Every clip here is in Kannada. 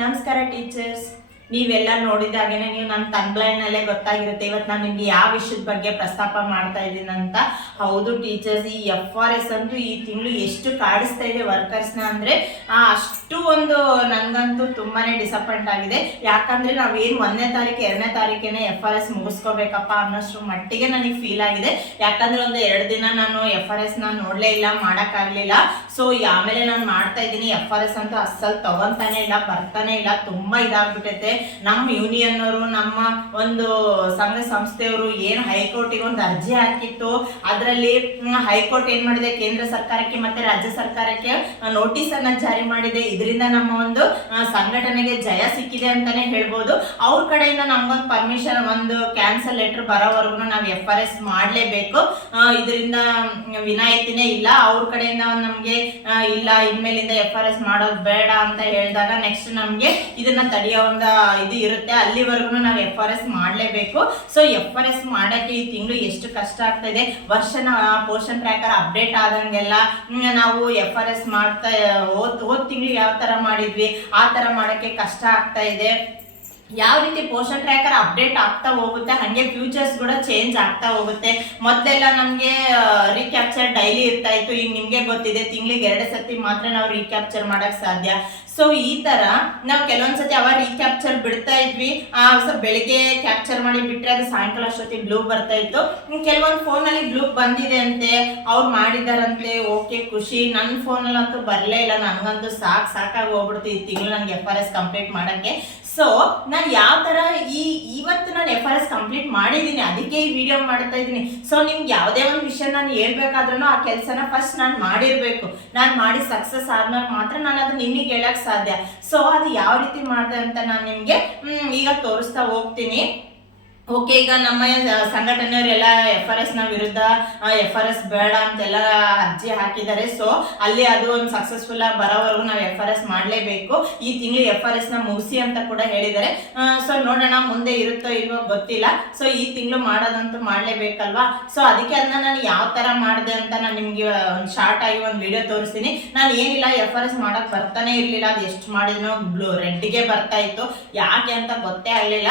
ನಮಸ್ಕಾರ ಟೀಚರ್ಸ್. ನೀವೆಲ್ಲ ನೋಡಿದಾಗೇನೆ ನೀವು ನನ್ನ ತಂಬ್ಲೈನಲ್ಲೇ ಗೊತ್ತಾಗಿರುತ್ತೆ ಇವತ್ತು ನಾನು ನಿಮ್ಗೆ ಯಾವ ವಿಷಯದ ಬಗ್ಗೆ ಪ್ರಸ್ತಾಪ ಮಾಡ್ತಾ ಇದ್ದೀನಿ ಅಂತ. ಹೌದು ಟೀಚರ್ಸ್, ಈ FRS ಅಂತೂ ಈ ತಿಂಗಳು ಎಷ್ಟು ಕಾಡಿಸ್ತಾ ಇದೆ ವರ್ಕರ್ಸ್ನ ಅಂದರೆ ಅಷ್ಟು ಒಂದು ನನಗಂತೂ ತುಂಬಾ ಡಿಸಪಾಯಿಂಟ್ ಆಗಿದೆ. ಯಾಕಂದರೆ ನಾವೇನು 1ನೇ ತಾರೀಕು 2ನೇ ತಾರೀಕೇನೆ FRS ಮುಗಿಸ್ಕೋಬೇಕಪ್ಪ ಅನ್ನೋಷ್ಟು ಮಟ್ಟಿಗೆ ನನಗೆ ಫೀಲ್ ಆಗಿದೆ. ಯಾಕಂದರೆ ಒಂದು 2 ದಿನ ನಾನು FRSನ ನೋಡಲೇ ಇಲ್ಲ, ಮಾಡೋಕ್ಕಾಗಲಿಲ್ಲ. ಸೊ ಆಮೇಲೆ ನಾನು ಮಾಡ್ತಾ ಇದ್ದೀನಿ. FRS ಅಂತೂ ಅಸ್ಸಲು ತಗೊತಾನೆ ಇಲ್ಲ, ಬರ್ತಾನೆ ಇಲ್ಲ, ತುಂಬ ಇದಾಗ್ಬಿಟ್ಟೈತೆ. ನಮ್ಮ ಯೂನಿಯನ್ ಅವರು, ನಮ್ಮ ಒಂದು ಸಂಘ ಸಂಸ್ಥೆಯವರು ಏನು ಹೈಕೋರ್ಟಿಗೆ ಒಂದು ಅರ್ಜಿ ಹಾಕಿತ್ತು, ಅದರಲ್ಲಿ ಹೈಕೋರ್ಟ್ ಏನ್ ಮಾಡಿದೆ, ಕೇಂದ್ರ ಸರ್ಕಾರಕ್ಕೆ ಮತ್ತೆ ರಾಜ್ಯ ಸರ್ಕಾರಕ್ಕೆ ನೋಟಿಸ್ ಅನ್ನ ಜಾರಿ ಮಾಡಿದೆ. ಇದರಿಂದ ನಮ್ಮ ಒಂದು ಸಂಘಟನೆಗೆ ಜಯ ಸಿಕ್ಕಿದೆ ಅಂತಾನೆ ಹೇಳ್ಬೋದು. ಅವ್ರ ಕಡೆಯಿಂದ ನಮ್ಗೊಂದು ಪರ್ಮಿಷನ್, ಒಂದು ಕ್ಯಾನ್ಸಲ್ ಲೆಟರ್ ಬರೋವರೆಗೂ ನಾವು FRS ಮಾಡಲೇಬೇಕು, ಇದರಿಂದ ವಿನಾಯಿತಿನೇ ಇಲ್ಲ. ಅವ್ರ ಕಡೆಯಿಂದ ನಮ್ಗೆ ಇಲ್ಲ ಇನ್ಮೇಲಿಂದ FRS ಮಾಡೋದು ಬೇಡ ಅಂತ ಹೇಳಿದಾಗ ನೆಕ್ಸ್ಟ್ ನಮ್ಗೆ ಇದನ್ನ ತಡೆಯೋ ಒಂದು ಇದು ಇರುತ್ತೆ. ಅಲ್ಲಿವರೆಗೂ ನಾವು FRS ಮಾಡಲೇಬೇಕು. ಸೊ FRS ಮಾಡಕ್ಕೆ ಈ ತಿಂಗಳು ಎಷ್ಟು ಕಷ್ಟ ಆಗ್ತಾ ಇದೆ. ವರ್ಷನ ಪೋಷನ್ ಟ್ರ್ಯಾಕರ್ ಅಪ್ಡೇಟ್ ಆದಂಗೆಲ್ಲ ನಾವು FRS ಮಾಡ್ತಾ ಹೋದ್ ತಿಂಗಳು ಯಾವ ತರ ಮಾಡಿದ್ವಿ ಆ ತರ ಮಾಡಕ್ಕೆ ಕಷ್ಟ ಆಗ್ತಾ ಇದೆ. ಯಾವ ರೀತಿ ಪೋಷನ್ ಟ್ರ್ಯಾಕರ್ ಅಪ್ಡೇಟ್ ಆಗ್ತಾ ಹೋಗುತ್ತೆ ಹಾಗೆ ಫ್ಯೂಚರ್ಸ್ ಕೂಡ ಚೇಂಜ್ ಆಗ್ತಾ ಹೋಗುತ್ತೆ. ಮೊದಲೆಲ್ಲ ನಮಗೆ ರೀಕ್ಯಾಪ್ಚರ್ ಡೈಲಿ ಇರ್ತಾ ಇತ್ತು. ಈಗ ನಿಮ್ಗೆ ಗೊತ್ತಿದೆ ತಿಂಗಳಿಗೆ 2 ಸತಿ ಮಾತ್ರ ನಾವು ರೀಕ್ಯಾಪ್ಚರ್ ಮಾಡಕ್ ಸಾಧ್ಯ. ಸೊ ಈ ತರ ನಾವು ಕೆಲವೊಂದ್ಸತಿ ಅವ ರೀಕ್ಯಾಪ್ಚರ್ ಬಿಡ್ತಾ ಇದ್ವಿ, ಬೆಳಿಗ್ಗೆ ಕ್ಯಾಪ್ಚರ್ ಮಾಡಿ ಬಿಟ್ರೆ ಅದು ಸಾಯಂಕಾಲ ಅಷ್ಟೊತ್ತಿಗೆ ಬ್ಲೂ ಬರ್ತಾ ಇತ್ತು. ಕೆಲವೊಂದು ಫೋನಲ್ಲಿ ಬ್ಲೂ ಬಂದಿದೆ ಅಂತೆ, ಅವ್ರು ಮಾಡಿದಾರಂತೆ, ಓಕೆ ಖುಷಿ. ನನ್ನ ಫೋನಲ್ಲಿ ಅಂತೂ ಬರಲೇ ಇಲ್ಲ. ನನಗಂತೂ ಸಾಕಾಗಿ ಹೋಗ್ಬಿಡ್ತು ಈ ತಿಂಗಳು ನನಗೆ FRS ಕಂಪ್ಲೀಟ್ ಮಾಡಕ್ಕೆ. ಸೊ ನಾನು ಯಾವ ತರ ಇವತ್ತು ನಾನು FRS ಕಂಪ್ಲೀಟ್ ಮಾಡಿದ್ದೀನಿ, ಅದಕ್ಕೆ ಈ ವಿಡಿಯೋ ಮಾಡ್ತಾ ಇದ್ದೀನಿ. ಸೊ ನಿಮ್ಗೆ ಯಾವುದೇ ಒಂದು ವಿಷಯ ನಾನು ಹೇಳ್ಬೇಕಾದ್ರೂ ಆ ಕೆಲಸನ ಫಸ್ಟ್ ನಾನು ಮಾಡಿರ್ಬೇಕು. ನಾನು ಮಾಡಿ ಸಕ್ಸಸ್ ಆದ್ಮೇಲೆ ಮಾತ್ರ ನಾನು ಅದು ನಿಮಗೆ ಹೇಳಕ್ ಸಾಧ್ಯ. ಸೊ ಅದು ಯಾವ ರೀತಿ ಮಾಡಿದೆ ಅಂತ ನಾನು ನಿಮ್ಗೆ ಈಗ ತೋರಿಸ್ತಾ ಹೋಗ್ತೀನಿ. ಓಕೆ, ಈಗ ನಮ್ಮ ಸಂಘಟನೆಯವರೆಲ್ಲ FRS ನ ವಿರುದ್ಧ FRS ಬೇಡ ಅಂತೆಲ್ಲ ಅರ್ಜಿ ಹಾಕಿದ್ದಾರೆ. ಸೊ ಅಲ್ಲಿ ಅದು ಒಂದು ಸಕ್ಸಸ್ಫುಲ್ ಆಗಿ ಬರೋವರೆಗೂ ನಾವು FRS ಮಾಡಲೇಬೇಕು. ಈ ತಿಂಗಳು FRS ನ ಮುಗಿಸಿ ಅಂತ ಕೂಡ ಹೇಳಿದ್ದಾರೆ. ಸೊ ನೋಡೋಣ ಮುಂದೆ ಇರುತ್ತೋ ಇಲ್ವೋ ಗೊತ್ತಿಲ್ಲ. ಸೊ ಈ ತಿಂಗಳು ಮಾಡೋದಂತೂ ಮಾಡಲೇಬೇಕಲ್ವಾ. ಸೊ ಅದಕ್ಕೆ ಅದನ್ನ ನಾನು ಯಾವ ತರ ಮಾಡಿದೆ ಅಂತ ನಾನು ನಿಮ್ಗೆ ಒಂದು ಶಾರ್ಟ್ ಆಗಿ ಒಂದು ವಿಡಿಯೋ ತೋರಿಸ್ತೀನಿ. ನಾನು ಏನಿಲ್ಲ FRS ಮಾಡಕ್ ಬರ್ತಾನೆ ಇರ್ಲಿಲ್ಲ. ಅದು ಎಷ್ಟು ಮಾಡಿದ್ನೋ ರೆಡ್ಗೆ ಬರ್ತಾ ಇತ್ತು, ಯಾಕೆ ಅಂತ ಗೊತ್ತೇ ಆಗ್ಲಿಲ್ಲ.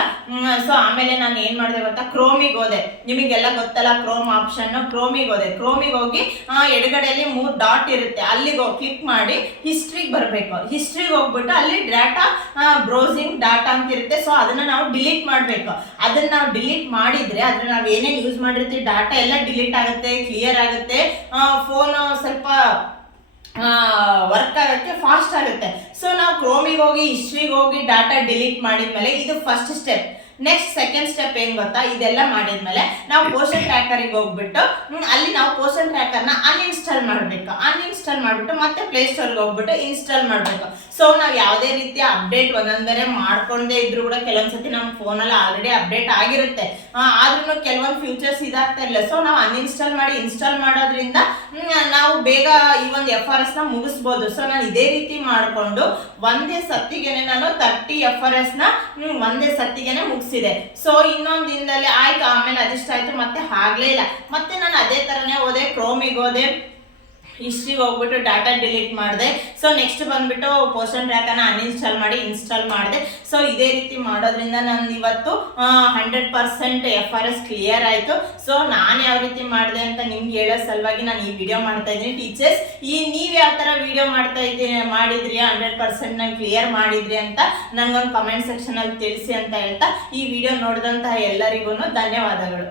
ಸೊ ಆಮೇಲೆ ನಾನು ಏನ್ ಮಾಡಿದೆ ಗೊತ್ತಾ, ಕ್ರೋಮಿಗೆ ಹೋದೆ. ನಿಮಗೆಲ್ಲ ಗೊತ್ತಲ್ಲ ಕ್ರೋಮ್ ಆಪ್ಷನ್. ಕ್ರೋಮಿಗೆ ಹೋಗಿ ಎಡಗಡೆಯಲ್ಲಿ 3 ಡಾಟ್ ಇರುತ್ತೆ, ಅಲ್ಲಿಗೆ ಕ್ಲಿಕ್ ಮಾಡಿ ಹಿಸ್ಟ್ರಿಗೆ ಬರಬೇಕು. ಹಿಸ್ಟ್ರಿಗೆ ಹೋಗ್ಬಿಟ್ಟು ಅಲ್ಲಿ ಡಾಟಾ ಬ್ರೌಸಿಂಗ್ ಡಾಟಾ ಅಂತ ಇರುತ್ತೆ. ಸೊ ಅದನ್ನ ನಾವು ಡಿಲೀಟ್ ಮಾಡಬೇಕು. ಅದನ್ನ ನಾವು ಡಿಲೀಟ್ ಮಾಡಿದ್ರೆ ಅದ್ರ ನಾವು ಏನೇನು ಯೂಸ್ ಮಾಡಿರ್ತೀವಿ ಡಾಟಾ ಎಲ್ಲ ಡಿಲೀಟ್ ಆಗುತ್ತೆ, ಕ್ಲಿಯರ್ ಆಗುತ್ತೆ. ಫೋನ್ ಸ್ವಲ್ಪ ವರ್ಕ್ ಆಗಕ್ಕೆ ಫಾಸ್ಟ್ ಆಗುತ್ತೆ. ಸೊ ನಾವು ಕ್ರೋಮಿಗೆ ಹೋಗಿ ಹಿಸ್ಟ್ರಿಗೆ ಹೋಗಿ ಡಾಟಾ ಡಿಲೀಟ್ ಮಾಡಿದ್ಮೇಲೆ ಇದು first step. Next second step ಏನ್ ಗೊತ್ತಾ, ಇದೆಲ್ಲ ಮಾಡಿದ್ಮೇಲೆ ನಾವು ಪೋಷನ್ ಟ್ರ್ಯಾಕರಿಗೆ ಹೋಗ್ಬಿಟ್ಟು ಅಲ್ಲಿ ನಾವು ಪೋಷನ್ ಟ್ರ್ಯಾಕರ್ನ ಅನ್ಇನ್ಸ್ಟಾಲ್ ಮಾಡಬೇಕು. ಅನ್ಇನ್ಸ್ಟಾಲ್ ಮಾಡಿಬಿಟ್ಟು ಮತ್ತೆ ಪ್ಲೇ ಸ್ಟೋರ್ಗೆ ಹೋಗ್ಬಿಟ್ಟು ಇನ್ಸ್ಟಾಲ್ ಮಾಡಬೇಕು. ಸೊ ನಾವು ಯಾವುದೇ ರೀತಿಯ ಅಪ್ಡೇಟ್ ಒಂದೊಂದರೆ ಮಾಡ್ಕೊಂಡೇ ಇದ್ರು ಕೂಡ ಕೆಲವೊಂದ್ಸತಿ ನಮ್ಮ ಫೋನಲ್ಲಿ ಆಲ್ರೆಡಿ ಅಪ್ಡೇಟ್ ಆಗಿರುತ್ತೆ, ಆದ್ರೂ ಕೆಲವೊಂದು ಫ್ಯೂಚರ್ಸ್ ಇದಾಗ್ತಾ ಇಲ್ಲ. ಸೊ ನಾವು ಅನ್ಇನ್ಸ್ಟಾಲ್ ಮಾಡಿ ಇನ್ಸ್ಟಾಲ್ ಮಾಡೋದ್ರಿಂದ ನಾವು ಬೇಗ ಈ ಒಂದು FRS ನ ಮುಗಿಸ್ಬೋದು. ಸೊ ನಾನು ಇದೇ ರೀತಿ ಮಾಡಿಕೊಂಡು ಒಂದೇ ಸತ್ತಿಗೆನೆ ನಾನು 30 FRS ನ ಒಂದೇ ಸತ್ತಿಗೆನೆ ಮುಗಿಸಿದೆ. ಸೊ ಇನ್ನೊಂದು ದಿನದಲ್ಲಿ ಆಯ್ತು, ಆಮೇಲೆ ಅದಿಷ್ಟ ಆಯ್ತು, ಮತ್ತೆ ಆಗ್ಲೇ ಇಲ್ಲ. ಮತ್ತೆ ನಾನು ಅದೇ ತರನೇ ಹೋದೆ, ಕ್ರೋಮಿಗೆ ಹೋದೆ, ಹಿಸ್ಟ್ರಿಗೆ ಹೋಗ್ಬಿಟ್ಟು ಡಾಟಾ ಡಿಲೀಟ್ ಮಾಡಿದೆ. ಸೊ ನೆಕ್ಸ್ಟ್ ಬಂದ್ಬಿಟ್ಟು ಪೋಷನ್ ಟ್ರ್ಯಾಕರ್ನ ಅನ್ಇನ್ಸ್ಟಾಲ್ ಮಾಡಿ ಇನ್ಸ್ಟಾಲ್ ಮಾಡಿದೆ. ಸೊ ಇದೇ ರೀತಿ ಮಾಡೋದ್ರಿಂದ ನಂದು ಇವತ್ತು 100% FRS ಕ್ಲಿಯರ್ ಆಯಿತು. ಸೊ ನಾನು ಯಾವ ರೀತಿ ಮಾಡಿದೆ ಅಂತ ನಿಮ್ಗೆ ಹೇಳೋ ಸಲುವಾಗಿ ನಾನು ಈ ವಿಡಿಯೋ ಮಾಡ್ತಾ ಇದ್ದೀನಿ. ಟೀಚರ್ಸ್, ನೀವು ಯಾವ ಥರ ವಿಡಿಯೋ ಮಾಡಿದ್ರಿ 100% ನಂಗೆ ಕ್ಲಿಯರ್ ಮಾಡಿದ್ರಿ ಅಂತ ನನಗೊಂದು ಕಮೆಂಟ್ ಸೆಕ್ಷನಲ್ಲಿ ತಿಳಿಸಿ ಅಂತ ಹೇಳ್ತಾ ಈ ವಿಡಿಯೋ ನೋಡಿದಂತಹ ಎಲ್ಲರಿಗೂ ಧನ್ಯವಾದಗಳು.